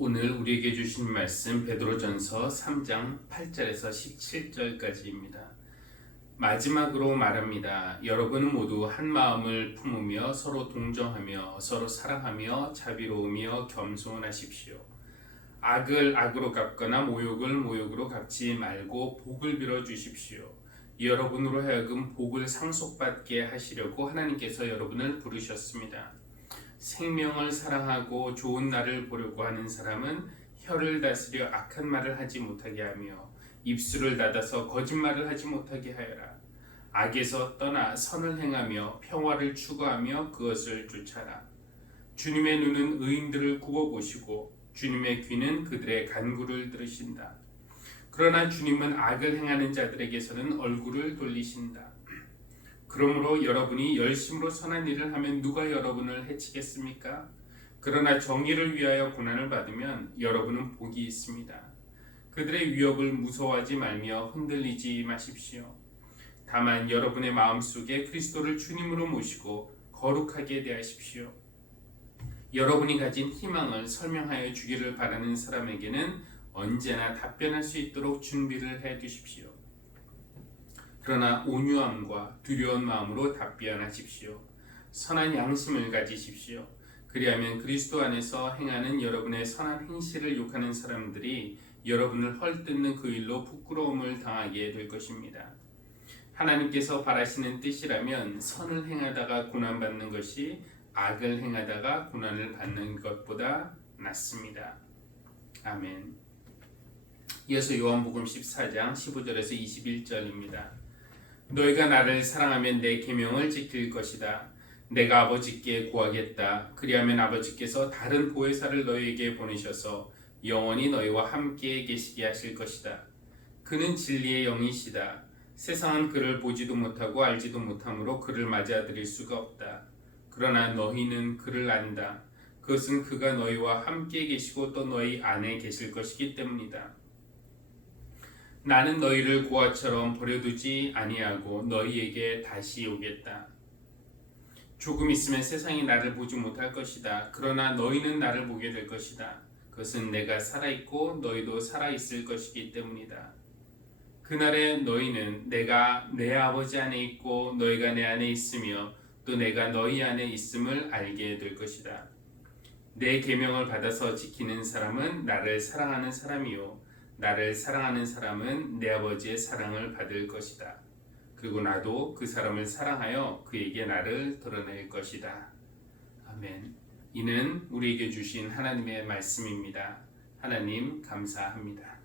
오늘 우리에게 주신 말씀 베드로전서 3장 8절에서 17절까지입니다. 마지막으로 말합니다. 여러분은 모두 한 마음을 품으며 서로 동정하며 서로 사랑하며 자비로우며 겸손하십시오. 악을 악으로 갚거나 모욕을 모욕으로 갚지 말고 복을 빌어 주십시오. 여러분으로 하여금 복을 상속받게 하시려고 하나님께서 여러분을 부르셨습니다. 생명을 사랑하고 좋은 날을 보려고 하는 사람은 혀를 다스려 악한 말을 하지 못하게 하며 입술을 닫아서 거짓말을 하지 못하게 하여라. 악에서 떠나 선을 행하며 평화를 추구하며 그것을 쫓아라. 주님의 눈은 의인들을 굽어보시고 주님의 귀는 그들의 간구를 들으신다. 그러나 주님은 악을 행하는 자들에게서는 얼굴을 돌리신다. 그러므로 여러분이 열심으로 선한 일을 하면 누가 여러분을 해치겠습니까? 그러나 정의를 위하여 고난을 받으면 여러분은 복이 있습니다. 그들의 위협을 무서워하지 말며 흔들리지 마십시오. 다만 여러분의 마음속에 그리스도를 주님으로 모시고 거룩하게 대하십시오. 여러분이 가진 희망을 설명하여 주기를 바라는 사람에게는 언제나 답변할 수 있도록 준비를 해 두십시오. 그러나 온유함과 두려운 마음으로 답변하십시오. 선한 양심을 가지십시오. 그리하면 그리스도 안에서 행하는 여러분의 선한 행실을 욕하는 사람들이 여러분을 헐뜯는 그 일로 부끄러움을 당하게 될 것입니다. 하나님께서 바라시는 뜻이라면 선을 행하다가 고난받는 것이 악을 행하다가 고난을 받는 것보다 낫습니다. 아멘. 이어서 요한복음 14장 15절에서 21절입니다. 너희가 나를 사랑하면 내 계명을 지킬 것이다. 내가 아버지께 구하겠다. 그리하면 아버지께서 다른 보혜사를 너희에게 보내셔서 영원히 너희와 함께 계시게 하실 것이다. 그는 진리의 영이시다. 세상은 그를 보지도 못하고 알지도 못하므로 그를 맞아들일 수가 없다. 그러나 너희는 그를 안다. 그것은 그가 너희와 함께 계시고 또 너희 안에 계실 것이기 때문이다. 나는 너희를 고아처럼 버려두지 아니하고 너희에게 다시 오겠다. 조금 있으면 세상이 나를 보지 못할 것이다. 그러나 너희는 나를 보게 될 것이다. 그것은 내가 살아있고 너희도 살아있을 것이기 때문이다. 그날에 너희는 내가 내 아버지 안에 있고 너희가 내 안에 있으며 또 내가 너희 안에 있음을 알게 될 것이다. 내 계명을 받아서 지키는 사람은 나를 사랑하는 사람이요 나를 사랑하는 사람은 내 아버지의 사랑을 받을 것이다. 그리고 나도 그 사람을 사랑하여 그에게 나를 드러낼 것이다. 아멘. 이는 우리에게 주신 하나님의 말씀입니다. 하나님 감사합니다.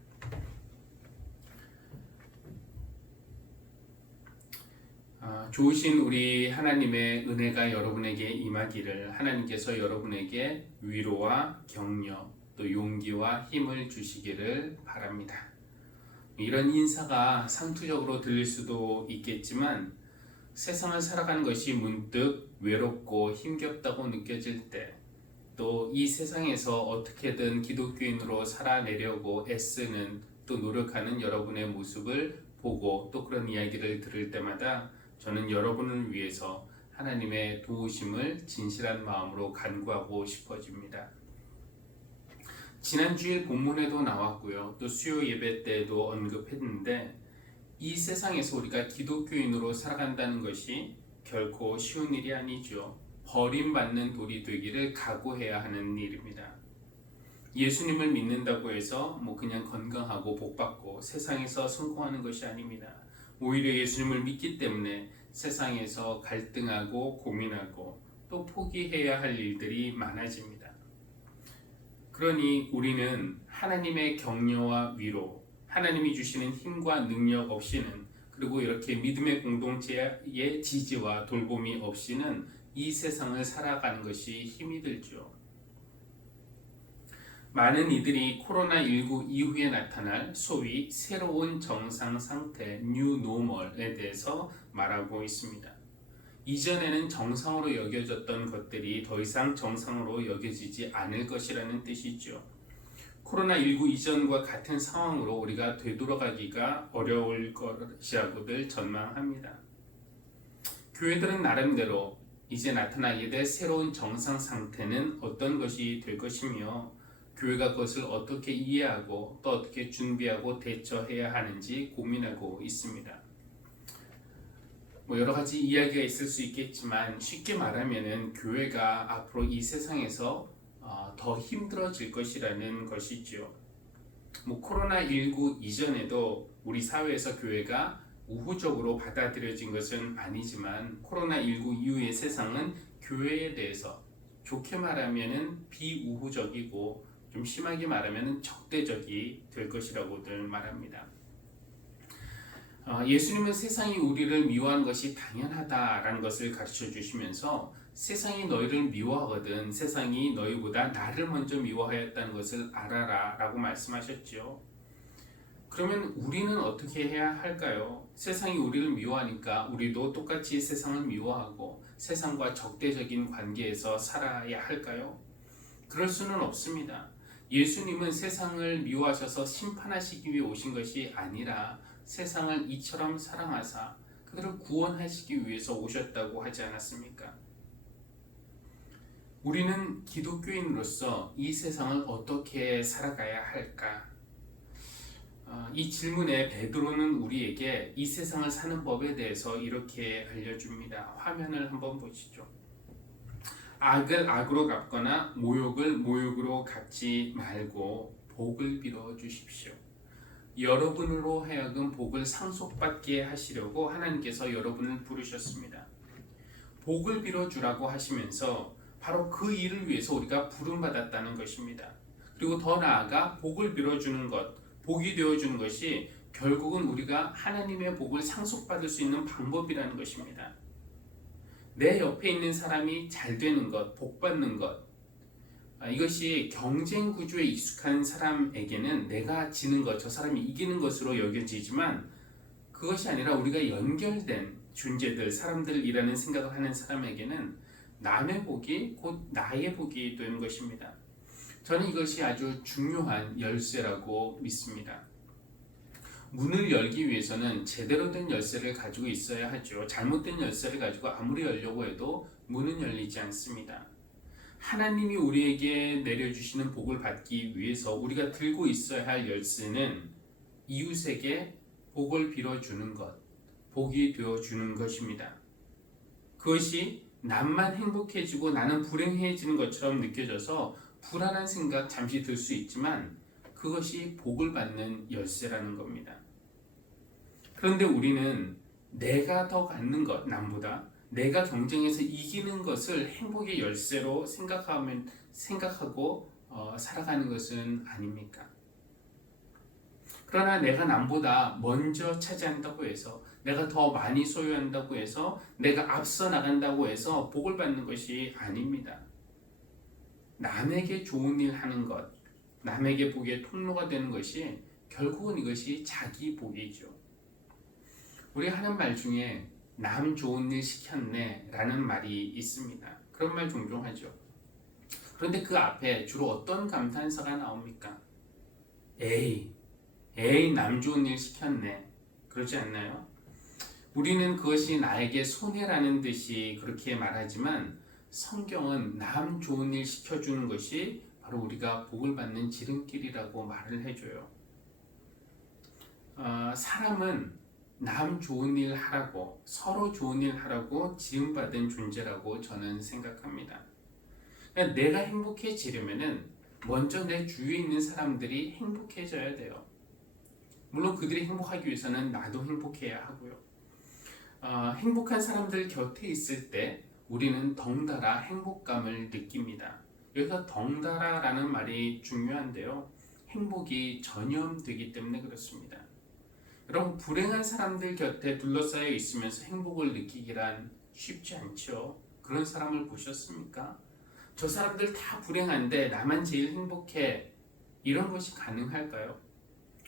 좋으신 우리 하나님의 은혜가 여러분에게 임하기를 하나님께서 여러분에게 위로와 격려 또 용기와 힘을 주시기를 바랍니다. 이런 인사가 상투적으로 들릴 수도 있겠지만 세상을 살아가는 것이 문득 외롭고 힘겹다고 느껴질 때 또 이 세상에서 어떻게든 기독교인으로 살아내려고 애쓰는 또 노력하는 여러분의 모습을 보고 또 그런 이야기를 들을 때마다 저는 여러분을 위해서 하나님의 도우심을 진실한 마음으로 간구하고 싶어집니다. 지난 주일 본문에도 나왔고요. 또 수요 예배 때도 언급했는데 이 세상에서 우리가 기독교인으로 살아간다는 것이 결코 쉬운 일이 아니죠. 버림받는 돌이 되기를 각오해야 하는 일입니다. 예수님을 믿는다고 해서 그냥 건강하고 복받고 세상에서 성공하는 것이 아닙니다. 오히려 예수님을 믿기 때문에 세상에서 갈등하고 고민하고 또 포기해야 할 일들이 많아집니다. 그러니 우리는 하나님의 격려와 위로, 하나님이 주시는 힘과 능력 없이는 그리고 이렇게 믿음의 공동체의 지지와 돌봄이 없이는 이 세상을 살아가는 것이 힘이 들죠. 많은 이들이 코로나19 이후에 나타날 소위 새로운 정상 상태, 뉴 노멀에 대해서 말하고 있습니다. 이전에는 정상으로 여겨졌던 것들이 더 이상 정상으로 여겨지지 않을 것이라는 뜻이죠. 코로나19 이전과 같은 상황으로 우리가 되돌아가기가 어려울 것이라고들 전망합니다. 교회들은 나름대로 이제 나타나게 될 새로운 정상 상태는 어떤 것이 될 것이며 교회가 그것을 어떻게 이해하고 또 어떻게 준비하고 대처해야 하는지 고민하고 있습니다. 여러 가지 이야기가 있을 수 있겠지만 쉽게 말하면은 교회가 앞으로 이 세상에서 더 힘들어질 것이라는 것이지요. 코로나19 이전에도 우리 사회에서 교회가 우호적으로 받아들여진 것은 아니지만 코로나19 이후의 세상은 교회에 대해서 좋게 말하면은 비우호적이고 좀 심하게 말하면은 적대적이 될 것이라고들 말합니다. 예수님은 세상이 우리를 미워하는 것이 당연하다라는 것을 가르쳐 주시면서 세상이 너희를 미워하거든 세상이 너희보다 나를 먼저 미워하였다는 것을 알아라 라고 말씀하셨죠. 그러면 우리는 어떻게 해야 할까요? 세상이 우리를 미워하니까 우리도 똑같이 세상을 미워하고 세상과 적대적인 관계에서 살아야 할까요? 그럴 수는 없습니다. 예수님은 세상을 미워하셔서 심판하시기 위해 오신 것이 아니라 세상을 이처럼 사랑하사 그들을 구원하시기 위해서 오셨다고 하지 않았습니까? 우리는 기독교인으로서 이 세상을 어떻게 살아가야 할까? 이 질문에 베드로는 우리에게 이 세상을 사는 법에 대해서 이렇게 알려줍니다. 화면을 한번 보시죠. 악을 악으로 갚거나 모욕을 모욕으로 갚지 말고 복을 빌어 주십시오. 여러분으로 하여금 복을 상속받게 하시려고 하나님께서 여러분을 부르셨습니다. 복을 빌어주라고 하시면서 바로 그 일을 위해서 우리가 부름받았다는 것입니다. 그리고 더 나아가 복을 빌어주는 것, 복이 되어주는 것이 결국은 우리가 하나님의 복을 상속받을 수 있는 방법이라는 것입니다. 내 옆에 있는 사람이 잘 되는 것, 복 받는 것, 이것이 경쟁 구조에 익숙한 사람에게는 내가 지는 것, 저 사람이 이기는 것으로 여겨지지만 그것이 아니라 우리가 연결된 존재들, 사람들이라는 생각을 하는 사람에게는 남의 복이 곧 나의 복이 되는 것입니다. 저는 이것이 아주 중요한 열쇠라고 믿습니다. 문을 열기 위해서는 제대로 된 열쇠를 가지고 있어야 하죠. 잘못된 열쇠를 가지고 아무리 열려고 해도 문은 열리지 않습니다. 하나님이 우리에게 내려주시는 복을 받기 위해서 우리가 들고 있어야 할 열쇠는 이웃에게 복을 빌어주는 것, 복이 되어주는 것입니다. 그것이 남만 행복해지고 나는 불행해지는 것처럼 느껴져서 불안한 생각 잠시 들 수 있지만 그것이 복을 받는 열쇠라는 겁니다. 그런데 우리는 내가 더 갖는 것, 남보다 내가 경쟁에서 이기는 것을 행복의 열쇠로 생각하고 살아가는 것은 아닙니까? 그러나 내가 남보다 먼저 차지한다고 해서 내가 더 많이 소유한다고 해서 내가 앞서 나간다고 해서 복을 받는 것이 아닙니다. 남에게 좋은 일 하는 것, 남에게 복의 통로가 되는 것이 결국은 이것이 자기 복이죠. 우리가 하는 말 중에 남 좋은 일 시켰네 라는 말이 있습니다. 그런 말 종종 하죠. 그런데 그 앞에 주로 어떤 감탄사가 나옵니까? 에이 남 좋은 일 시켰네. 그렇지 않나요? 우리는 그것이 나에게 손해라는 듯이 그렇게 말하지만 성경은 남 좋은 일 시켜주는 것이 바로 우리가 복을 받는 지름길이라고 말을 해줘요. 사람은 남 좋은 일 하라고, 서로 좋은 일 하라고 지음받은 존재라고 저는 생각합니다. 그러니까 내가 행복해지려면은 먼저 내 주위에 있는 사람들이 행복해져야 돼요. 물론 그들이 행복하기 위해서는 나도 행복해야 하고요. 행복한 사람들 곁에 있을 때 우리는 덩달아 행복감을 느낍니다. 여기서 덩달아라는 말이 중요한데요. 행복이 전염되기 때문에 그렇습니다. 여러분, 불행한 사람들 곁에 둘러싸여 있으면서 행복을 느끼기란 쉽지 않죠. 그런 사람을 보셨습니까? 저 사람들 다 불행한데 나만 제일 행복해. 이런 것이 가능할까요?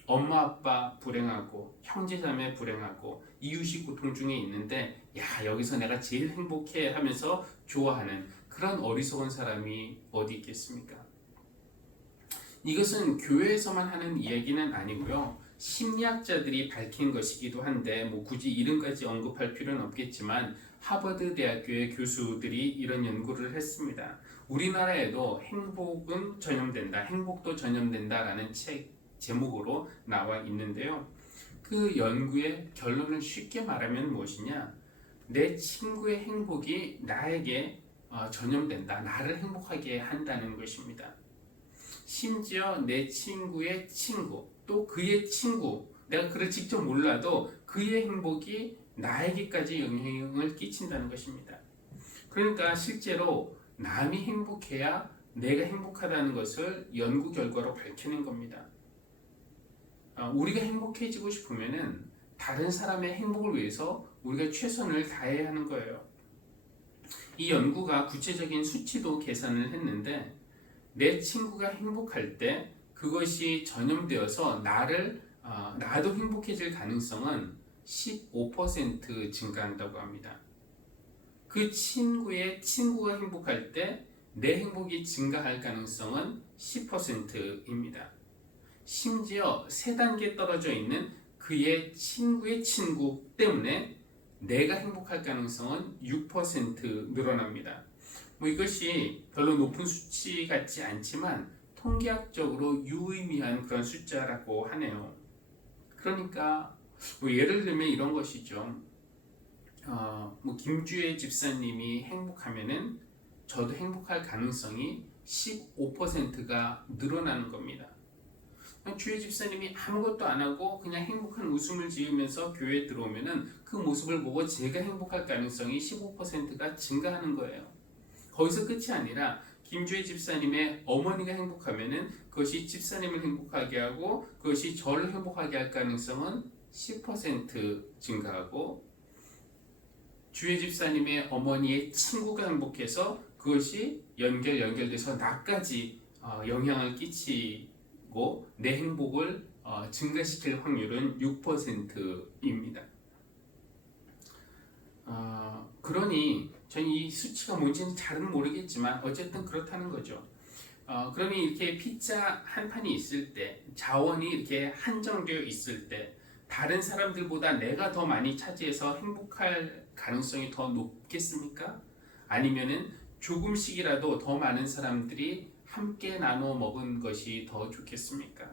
엄마 아빠 불행하고 형제자매 불행하고 이웃이 고통 중에 있는데 야 여기서 내가 제일 행복해 하면서 좋아하는 그런 어리석은 사람이 어디 있겠습니까? 이것은 교회에서만 하는 이야기는 아니고요. 심리학자들이 밝힌 것이기도 한데 굳이 이름까지 언급할 필요는 없겠지만 하버드 대학교의 교수들이 이런 연구를 했습니다. 우리나라에도 행복은 전염된다, 행복도 전염된다라는 책 제목으로 나와 있는데요. 그 연구의 결론을 쉽게 말하면 무엇이냐? 내 친구의 행복이 나에게 전염된다, 나를 행복하게 한다는 것입니다. 심지어 내 친구의 친구, 또 그의 친구, 내가 그를 직접 몰라도 그의 행복이 나에게까지 영향을 끼친다는 것입니다. 그러니까 실제로 남이 행복해야 내가 행복하다는 것을 연구 결과로 밝혀낸 겁니다. 우리가 행복해지고 싶으면은 다른 사람의 행복을 위해서 우리가 최선을 다해야 하는 거예요. 이 연구가 구체적인 수치도 계산을 했는데, 내 친구가 행복할 때 그것이 전염되어서 나도 행복해질 가능성은 15% 증가한다고 합니다. 그 친구의 친구가 행복할 때 내 행복이 증가할 가능성은 10%입니다. 심지어 3단계 떨어져 있는 그의 친구의 친구 때문에 내가 행복할 가능성은 6% 늘어납니다. 이것이 별로 높은 수치 같지 않지만 통계학적으로 유의미한 그런 숫자라고 하네요. 그러니까 예를 들면 이런 것이죠. 김주혜 집사님이 행복하면은 저도 행복할 가능성이 15%가 늘어나는 겁니다. 주혜 집사님이 아무것도 안 하고 그냥 행복한 웃음을 지으면서 교회에 들어오면은 그 모습을 보고 제가 행복할 가능성이 15%가 증가하는 거예요. 거기서 끝이 아니라 김주혜 집사님의 어머니가 행복하면은 그것이 집사님을 행복하게 하고 그것이 저를 행복하게 할 가능성은 10% 증가하고, 주혜 집사님의 어머니의 친구가 행복해서 그것이 연결돼서 나까지 영향을 끼치고 내 행복을 증가시킬 확률은 6%입니다. 그러니 저는 이 수치가 뭔지는 잘은 모르겠지만 어쨌든 그렇다는 거죠. 그러니 이렇게 피자 한 판이 있을 때, 자원이 이렇게 한정되어 있을 때 다른 사람들보다 내가 더 많이 차지해서 행복할 가능성이 더 높겠습니까? 아니면은 조금씩이라도 더 많은 사람들이 함께 나눠 먹은 것이 더 좋겠습니까?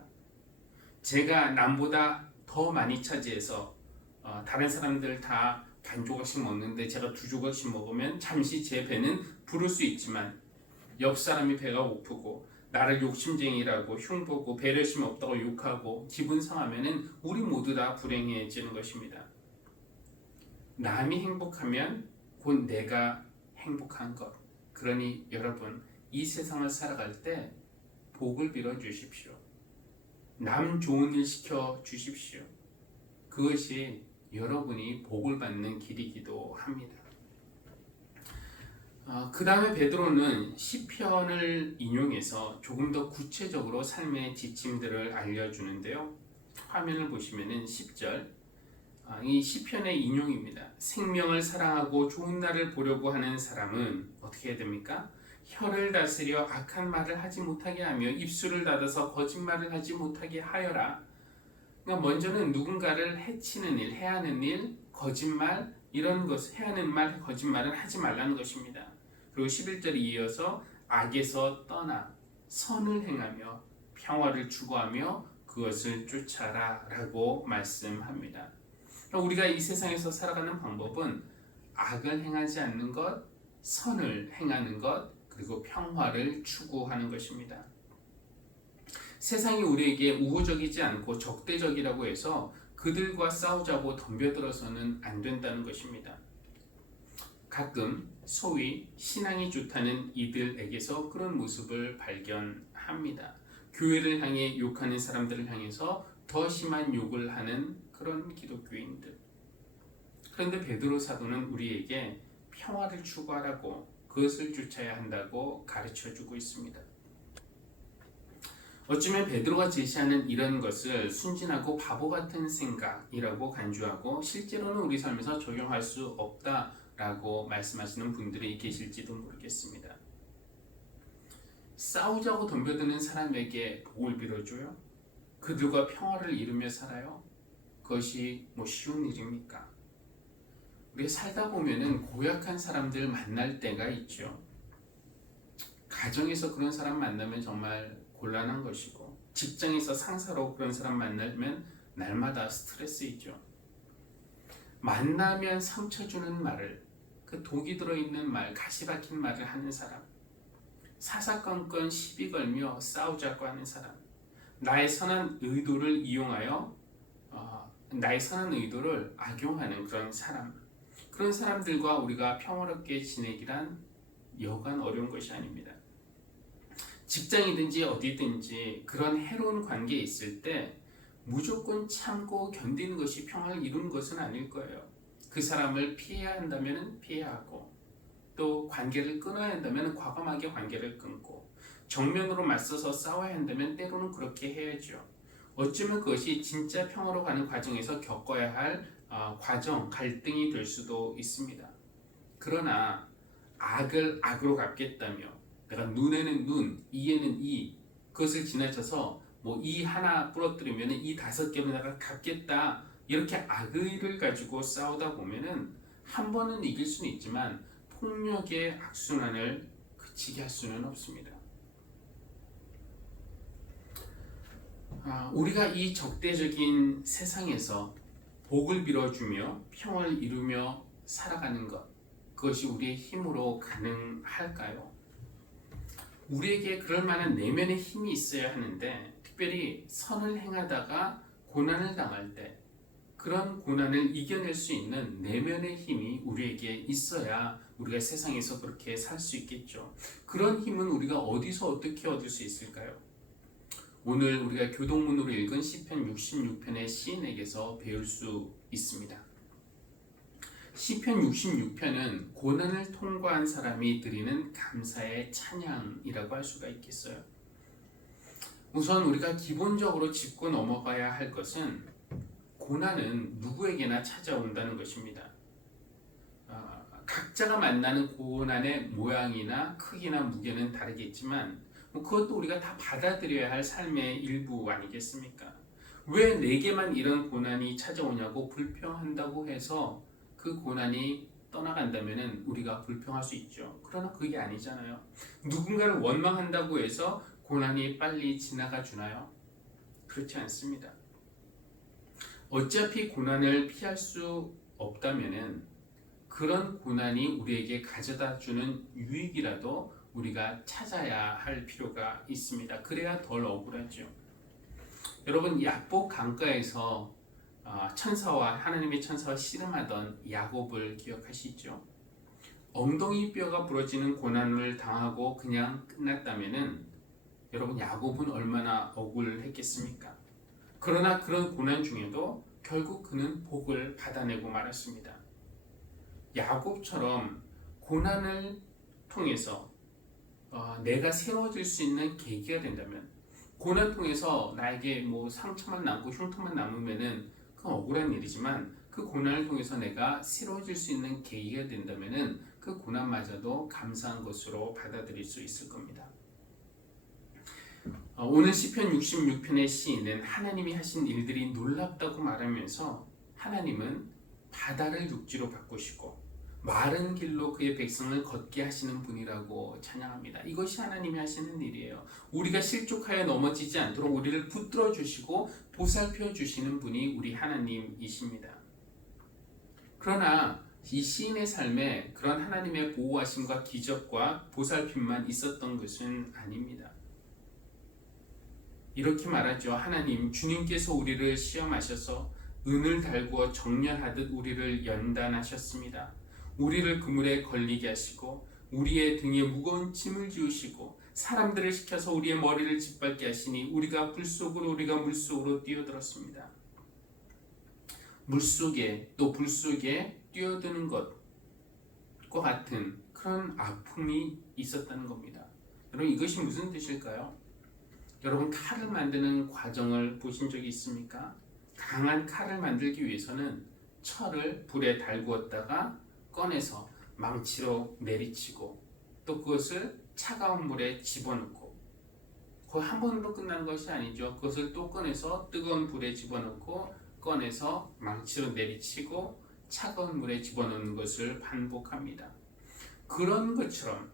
제가 남보다 더 많이 차지해서 다른 사람들 다 반 조각씩 먹는데 제가 2조각씩 먹으면 잠시 제 배는 부를 수 있지만, 옆 사람이 배가 고프고 나를 욕심쟁이라고 흉보고 배려심 없다고 욕하고 기분 상하면은 우리 모두 다 불행해지는 것입니다. 남이 행복하면 곧 내가 행복한 것. 그러니 여러분, 이 세상을 살아갈 때 복을 빌어 주십시오. 남 좋은 일 시켜 주십시오. 그것이 여러분이 복을 받는 길이기도 합니다. 그 다음에 베드로는 시편을 인용해서 조금 더 구체적으로 삶의 지침들을 알려주는데요. 화면을 보시면은 10절, 이 시편의 인용입니다. 생명을 사랑하고 좋은 날을 보려고 하는 사람은 어떻게 해야 됩니까? 혀를 다스려 악한 말을 하지 못하게 하며 입술을 닫아서 거짓말을 하지 못하게 하여라. 그러니까 먼저는 누군가를 해치는 일, 해하는 일, 거짓말, 이런 것, 해하는 말, 거짓말은 하지 말라는 것입니다. 그리고 11절에 이어서 악에서 떠나 선을 행하며 평화를 추구하며 그것을 쫓아라 라고 말씀합니다. 우리가 이 세상에서 살아가는 방법은 악을 행하지 않는 것, 선을 행하는 것, 그리고 평화를 추구하는 것입니다. 세상이 우리에게 우호적이지 않고 적대적이라고 해서 그들과 싸우자고 덤벼들어서는 안 된다는 것입니다. 가끔 소위 신앙이 좋다는 이들에게서 그런 모습을 발견합니다. 교회를 향해 욕하는 사람들을 향해서 더 심한 욕을 하는 그런 기독교인들. 그런데 베드로 사도는 우리에게 평화를 추구하라고, 그것을 쫓아야 한다고 가르쳐주고 있습니다. 어쩌면 베드로가 제시하는 이런 것을 순진하고 바보 같은 생각이라고 간주하고 실제로는 우리 삶에서 적용할 수 없다라고 말씀하시는 분들이 계실지도 모르겠습니다. 싸우자고 덤벼드는 사람에게 복을 빌어줘요? 그들과 평화를 이루며 살아요? 그것이 쉬운 일입니까? 우리가 살다 보면은 고약한 사람들 만날 때가 있죠. 가정에서 그런 사람 만나면 정말 곤란한 것이고, 직장에서 상사로 그런 사람 만나면 날마다 스트레스이죠. 만나면 상처 주는 말을, 그 독이 들어있는 말, 가시 박힌 말을 하는 사람, 사사건건 시비 걸며 싸우자고 하는 사람, 나의 선한 의도를 이용하여 나의 선한 의도를 악용하는 그런 사람들과 우리가 평화롭게 지내기란 여간 어려운 것이 아닙니다. 직장이든지 어디든지 그런 해로운 관계에 있을 때 무조건 참고 견디는 것이 평화를 이루는 것은 아닐 거예요. 그 사람을 피해야 한다면 피해야 하고, 또 관계를 끊어야 한다면 과감하게 관계를 끊고, 정면으로 맞서서 싸워야 한다면 때로는 그렇게 해야죠. 어쩌면 그것이 진짜 평화로 가는 과정에서 겪어야 할 과정, 갈등이 될 수도 있습니다. 그러나 악을 악으로 갚겠다며, 내가 눈에는 눈, 이에는 이, 그것을 지나쳐서 뭐 이 하나 부러뜨리면 이 5개는 내가 갚겠다, 이렇게 악의를 가지고 싸우다 보면은 한 번은 이길 수는 있지만 폭력의 악순환을 그치게 할 수는 없습니다. 우리가 이 적대적인 세상에서 복을 빌어주며 평화를 이루며 살아가는 것, 그것이 우리의 힘으로 가능할까요? 우리에게 그럴 만한 내면의 힘이 있어야 하는데, 특별히 선을 행하다가 고난을 당할 때 그런 고난을 이겨낼 수 있는 내면의 힘이 우리에게 있어야 우리가 세상에서 그렇게 살 수 있겠죠. 그런 힘은 우리가 어디서 어떻게 얻을 수 있을까요? 오늘 우리가 교동문으로 읽은 시편 66편의 시인에게서 배울 수 있습니다. 시편 66편은 고난을 통과한 사람이 드리는 감사의 찬양이라고 할 수가 있겠어요. 우선 우리가 기본적으로 짚고 넘어가야 할 것은, 고난은 누구에게나 찾아온다는 것입니다. 각자가 만나는 고난의 모양이나 크기나 무게는 다르겠지만 그것도 우리가 다 받아들여야 할 삶의 일부 아니겠습니까? 왜 내게만 이런 고난이 찾아오냐고 불평한다고 해서 그 고난이 떠나간다면 우리가 불평할 수 있죠. 그러나 그게 아니잖아요. 누군가를 원망한다고 해서 고난이 빨리 지나가 주나요? 그렇지 않습니다. 어차피 고난을 피할 수 없다면 그런 고난이 우리에게 가져다 주는 유익이라도 우리가 찾아야 할 필요가 있습니다. 그래야 덜 억울하죠. 여러분, 야복 강가에서 하나님의 천사와 씨름하던 야곱을 기억하시죠? 엉덩이 뼈가 부러지는 고난을 당하고 그냥 끝났다면은 여러분, 야곱은 얼마나 억울했겠습니까? 그러나 그런 고난 중에도 결국 그는 복을 받아내고 말았습니다. 야곱처럼 고난을 통해서 내가 새로워질 수 있는 계기가 된다면, 고난 통해서 나에게 뭐 상처만 남고 흉터만 남으면은 그건 억울한 일이지만, 그 고난을 통해서 내가 새로워질 수 있는 계기가 된다면은 그 고난마저도 감사한 것으로 받아들일 수 있을 겁니다. 오늘 시편 66편의 시인은 하나님이 하신 일들이 놀랍다고 말하면서 하나님은 바다를 육지로 바꾸시고 마른 길로 그의 백성을 걷게 하시는 분이라고 찬양합니다. 이것이 하나님이 하시는 일이에요. 우리가 실족하여 넘어지지 않도록 우리를 붙들어 주시고 보살펴 주시는 분이 우리 하나님이십니다. 그러나 이 시인의 삶에 그런 하나님의 보호하심과 기적과 보살핌만 있었던 것은 아닙니다. 이렇게 말하죠. 하나님, 주님께서 우리를 시험하셔서 은을 달구어 정렬하듯 우리를 연단하셨습니다. 우리를 그물에 걸리게 하시고 우리의 등에 무거운 짐을 지우시고 사람들을 시켜서 우리의 머리를 짓밟게 하시니 우리가 물속으로 뛰어들었습니다. 물속에 또 불속에 뛰어드는 것과 같은 그런 아픔이 있었다는 겁니다. 여러분, 이것이 무슨 뜻일까요? 여러분, 칼을 만드는 과정을 보신 적이 있습니까? 강한 칼을 만들기 위해서는 철을 불에 달구었다가 꺼내서 망치로 내리치고 또 그것을 차가운 물에 집어넣고, 거의 한 번으로 끝나는 것이 아니죠. 그것을 또 꺼내서 뜨거운 불에 집어넣고 꺼내서 망치로 내리치고 차가운 물에 집어넣는 것을 반복합니다. 그런 것처럼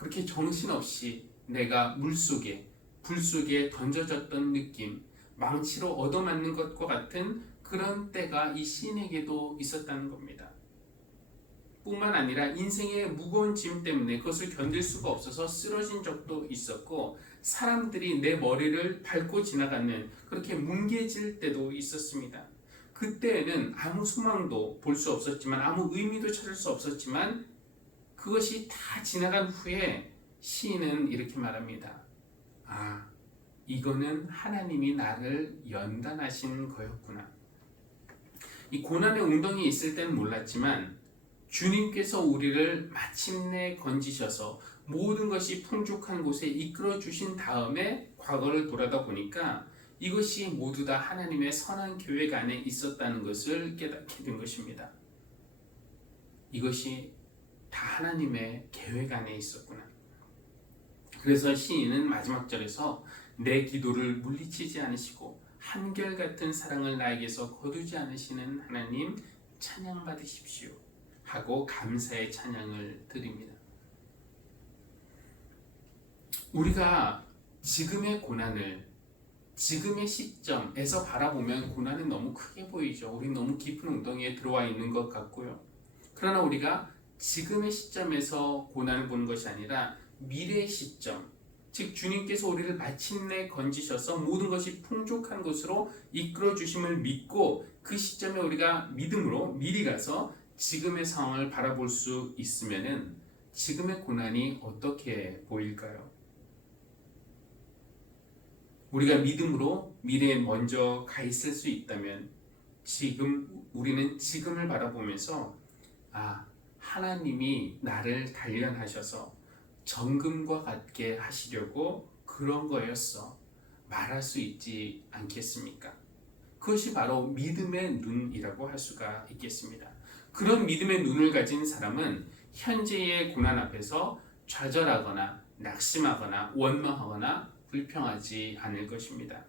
그렇게 정신없이 내가 물속에 불 속에 던져졌던 느낌, 망치로 얻어맞는 것과 같은 그런 때가 이 시인에게도 있었다는 겁니다. 뿐만 아니라 인생의 무거운 짐 때문에 그것을 견딜 수가 없어서 쓰러진 적도 있었고, 사람들이 내 머리를 밟고 지나가는 그렇게 뭉개질 때도 있었습니다. 그때에는 아무 소망도 볼 수 없었지만, 아무 의미도 찾을 수 없었지만, 그것이 다 지나간 후에 시인은 이렇게 말합니다. 아, 이거는 하나님이 나를 연단하신 거였구나. 이 고난의 웅덩이에 있을 때는 몰랐지만 주님께서 우리를 마침내 건지셔서 모든 것이 풍족한 곳에 이끌어 주신 다음에 과거를 돌아다 보니까 이것이 모두 다 하나님의 선한 계획 안에 있었다는 것을 깨닫게 된 것입니다. 이것이 다 하나님의 계획 안에 있었구나. 그래서 시인은 마지막 절에서 내 기도를 물리치지 않으시고 한결같은 사랑을 나에게서 거두지 않으시는 하나님 찬양 받으십시오 하고 감사의 찬양을 드립니다. 우리가 지금의 고난을 지금의 시점에서 바라보면 고난은 너무 크게 보이죠. 우리 너무 깊은 웅덩이에 들어와 있는 것 같고요. 그러나 우리가 지금의 시점에서 고난을 보는 것이 아니라 미래의 시점, 즉 주님께서 우리를 마침내 건지셔서 모든 것이 풍족한 것으로 이끌어 주심을 믿고 그 시점에 우리가 믿음으로 미리 가서 지금의 상황을 바라볼 수 있으면은 지금의 고난이 어떻게 보일까요? 우리가 믿음으로 미래에 먼저 가 있을 수 있다면 지금 우리는 지금을 바라보면서 하나님이 나를 단련하셔서 정금과 같게 하시려고 그런 거였어 말할 수 있지 않겠습니까? 그것이 바로 믿음의 눈이라고 할 수가 있겠습니다. 그런 믿음의 눈을 가진 사람은 현재의 고난 앞에서 좌절하거나 낙심하거나 원망하거나 불평하지 않을 것입니다.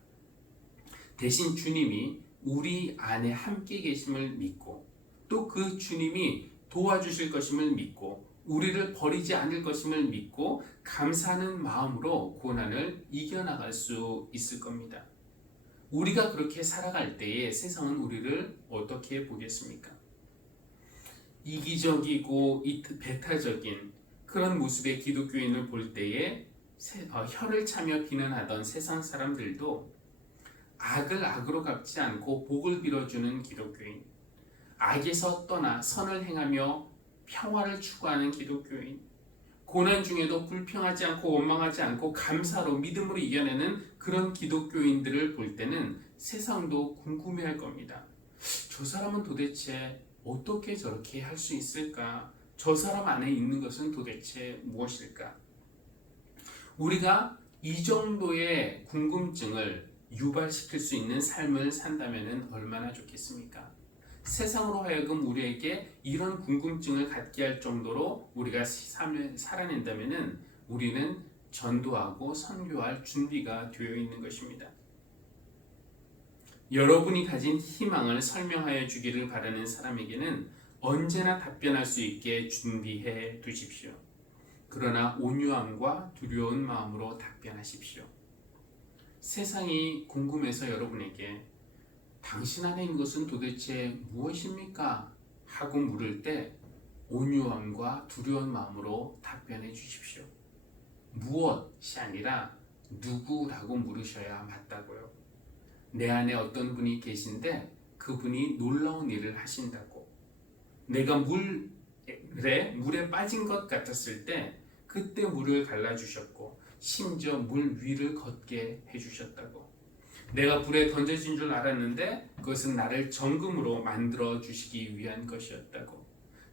대신 주님이 우리 안에 함께 계심을 믿고 또 그 주님이 도와주실 것임을 믿고 우리를 버리지 않을 것임을 믿고 감사하는 마음으로 고난을 이겨나갈 수 있을 겁니다. 우리가 그렇게 살아갈 때에 세상은 우리를 어떻게 보겠습니까? 이기적이고 배타적인 그런 모습의 기독교인을 볼 때에 혀를 차며 비난하던 세상 사람들도 악을 악으로 갚지 않고 복을 빌어주는 기독교인, 악에서 떠나 선을 행하며 평화를 추구하는 기독교인, 고난 중에도 불평하지 않고 원망하지 않고 감사로 믿음으로 이겨내는 그런 기독교인들을 볼 때는 세상도 궁금해할 겁니다. 저 사람은 도대체 어떻게 저렇게 할 수 있을까? 저 사람 안에 있는 것은 도대체 무엇일까? 우리가 이 정도의 궁금증을 유발시킬 수 있는 삶을 산다면 얼마나 좋겠습니까? 세상으로 하여금 우리에게 이런 궁금증을 갖게 할 정도로 우리가 삶을 살아낸다면 우리는 전도하고 선교할 준비가 되어 있는 것입니다. 여러분이 가진 희망을 설명하여 주기를 바라는 사람에게는 언제나 답변할 수 있게 준비해 두십시오. 그러나 온유함과 두려운 마음으로 답변하십시오. 세상이 궁금해서 여러분에게 당신 안에 있는 것은 도대체 무엇입니까? 하고 물을 때 온유함과 두려운 마음으로 답변해 주십시오. 무엇이 아니라 누구라고 물으셔야 맞다고요. 내 안에 어떤 분이 계신데 그분이 놀라운 일을 하신다고. 내가 물에 빠진 것 같았을 때 그때 물을 갈라주셨고 심지어 물 위를 걷게 해주셨다고. 내가 불에 던져진 줄 알았는데 그것은 나를 정금으로 만들어 주시기 위한 것이었다고.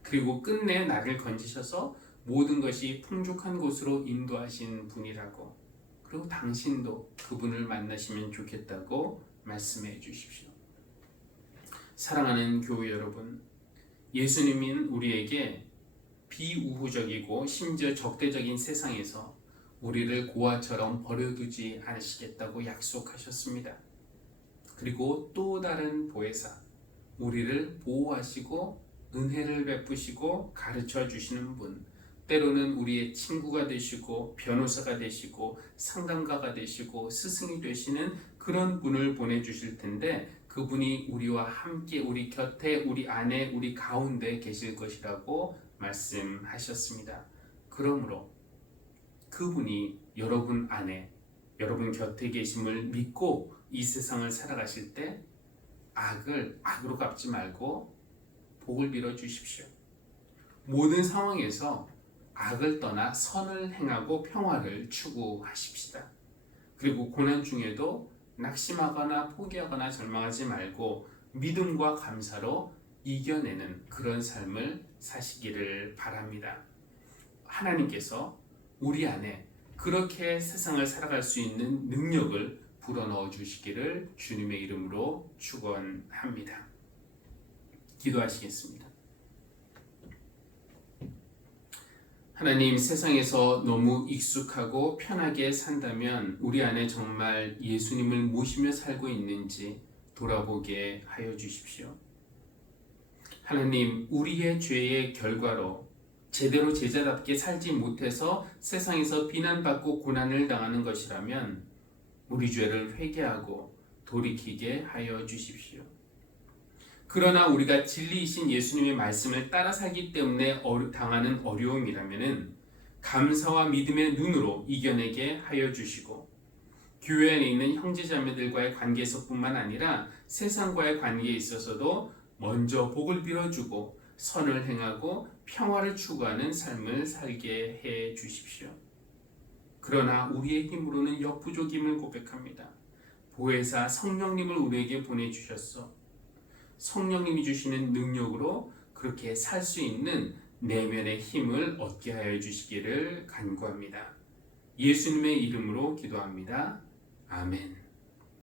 그리고 끝내 나를 건지셔서 모든 것이 풍족한 곳으로 인도하신 분이라고. 그리고 당신도 그분을 만나시면 좋겠다고 말씀해 주십시오. 사랑하는 교회 여러분, 예수님은 우리에게 비우호적이고 심지어 적대적인 세상에서 우리를 고아처럼 버려두지 않으시겠다고 약속하셨습니다. 그리고 또 다른 보혜사, 우리를 보호하시고 은혜를 베푸시고 가르쳐 주시는 분, 때로는 우리의 친구가 되시고 변호사가 되시고 상담가가 되시고 스승이 되시는 그런 분을 보내주실 텐데 그분이 우리와 함께 우리 곁에 우리 안에 우리 가운데 계실 것이라고 말씀하셨습니다. 그러므로 그분이 여러분 안에 여러분 곁에 계심을 믿고 이 세상을 살아가실 때 악을 악으로 갚지 말고 복을 빌어 주십시오. 모든 상황에서 악을 떠나 선을 행하고 평화를 추구하십시다. 그리고 고난 중에도 낙심하거나 포기하거나 절망하지 말고 믿음과 감사로 이겨내는 그런 삶을 사시기를 바랍니다. 하나님께서 우리 안에 그렇게 세상을 살아갈 수 있는 능력을 불어넣어 주시기를 주님의 이름으로 축원합니다. 기도하시겠습니다. 하나님, 세상에서 너무 익숙하고 편하게 산다면 우리 안에 정말 예수님을 모시며 살고 있는지 돌아보게 하여 주십시오. 하나님, 우리의 죄의 결과로 제대로 제자답게 살지 못해서 세상에서 비난받고 고난을 당하는 것이라면 우리 죄를 회개하고 돌이키게 하여 주십시오. 그러나 우리가 진리이신 예수님의 말씀을 따라 살기 때문에 당하는 어려움이라면 감사와 믿음의 눈으로 이겨내게 하여 주시고 교회 안에 있는 형제자매들과의 관계에서뿐만 아니라 세상과의 관계에 있어서도 먼저 복을 빌어주고 선을 행하고 평화를 추구하는 삶을 살게 해 주십시오. 그러나 우리의 힘으로는 역부족임을 고백합니다. 보혜사 성령님을 우리에게 보내주셨어. 성령님이 주시는 능력으로 그렇게 살 수 있는 내면의 힘을 얻게 하여 주시기를 간구합니다. 예수님의 이름으로 기도합니다. 아멘.